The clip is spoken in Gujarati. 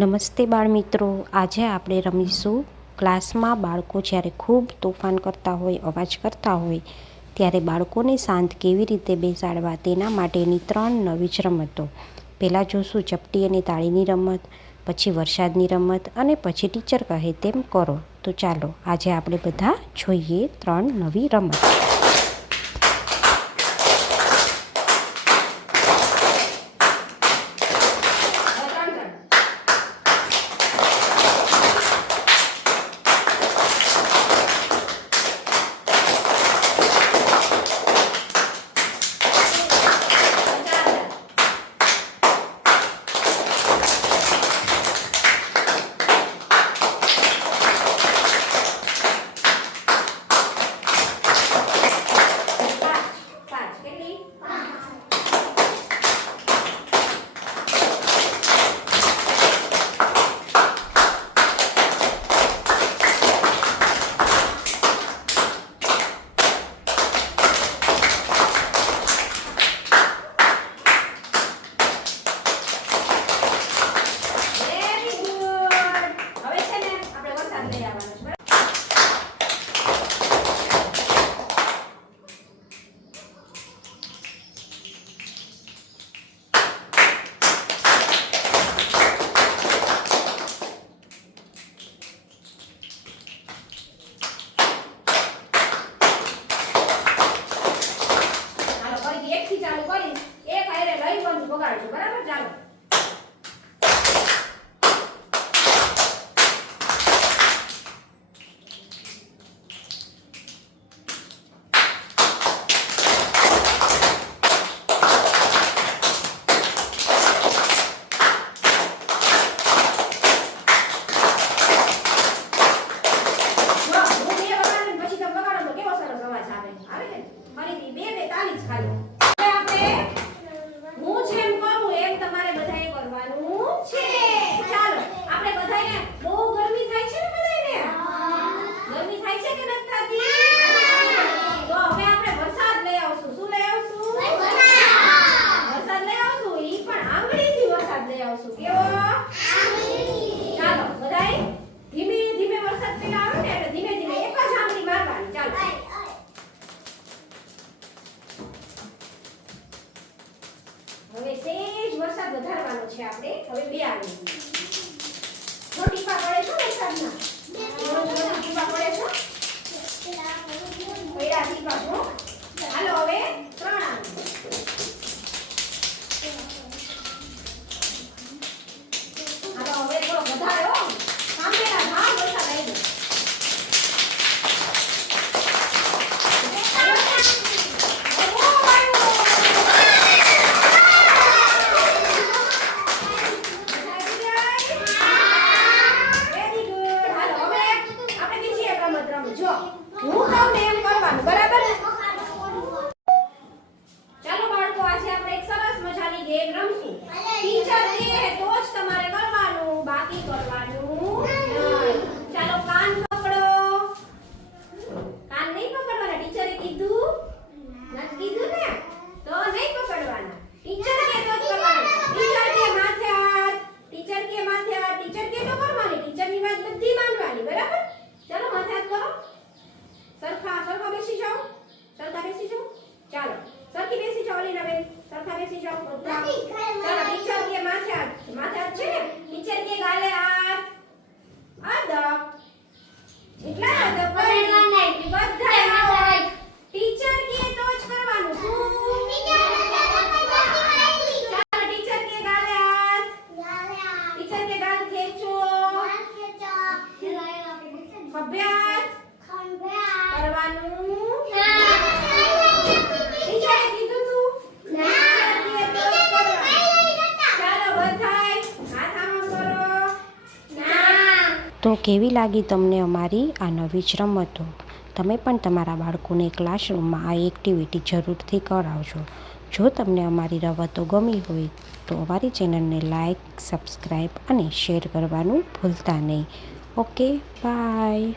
નમસ્તે બાળમિત્રો, આજે આપણે રમીશું ક્લાસમાં બાળકો જ્યારે ખૂબ તોફાન કરતા હોય, અવાજ કરતા હોય ત્યારે બાળકોને શાંત કેવી રીતે બેસાડવા તેના માટેની 3 નવી જ રમતો. પહેલાં જોશું ચપટી અને તાળીની રમત, પછી વરસાદની રમત અને પછી ટીચર કહે તેમ કરો. તો ચાલો આજે આપણે બધા જોઈએ 3 નવી રમત. બરાબર, ચાલો. હવે સેજ વરસાદ વધારવાનો છે આપણે. હવે 2 આવી જો ટીપા પડે છે વરસાદના, ટીપા પડે છે, પડ્યા ટીપા જો. હાલો હવે 3 આવી. હાલો હવે થોડો વધારે હો, સાંભળેલા હા વરસાદ આવી. હું તમને એમ કરવાનું, બરાબર? ચાલો બાળકો, આજે આપણે એક સરસ મજાની ગેમ રમશું. ટીચર કહે તો જ તમારે કરવાનું, બાકી કરવાનું નહીં. ચાલો કાન પકડો. કાન નહીં પકડવાના, ટીચરે કીધું નથી કીધું ને, તો નહીં પકડવાના. ટીચર કહે તો જ કરવાનું. ટીચર કે માથે હાથ, ટીચર કે માથે હાથ, ટીચર કે તો કરવાની, ટીચરની વાત બધી માનવાની, બરાબર? ચાલો માથે હાથ કરો. સરખા બેસી જાઓ, સરખા બેસી જાઓ. ચાલો સરખી બેસી જાઓ અલીના બેન, સરખા બેસી જાઓ બધા. ચાલો ટીચર કે માથે હાથ છે ને, ટીચર કે ગાલે હાથ. અદબ એટલા અદબ કરવાના બધા. ટીચર કે તો જ કરવાનું. શું ચાલો ટીચર કે ગાલે હાથ, ટીચર કે ગાલ ખેંચો, ખભ્યાત કરવાનું. ટીચરે કીધું તું ચાલો બધાય હાથ આમ કરો. તો કેવી લાગી તમને અમારી આ નવી જ રમતો? તમે પણ તમારા બાળકોને ક્લાસરૂમમાં આ એક્ટિવિટી જરૂરથી કરાવજો. જો તમને અમારી રમતો ગમી હોય તો અમારી ચેનલને લાઈક, સબસ્ક્રાઈબ અને શેર કરવાનું ભૂલતા નહીં. Okay, by.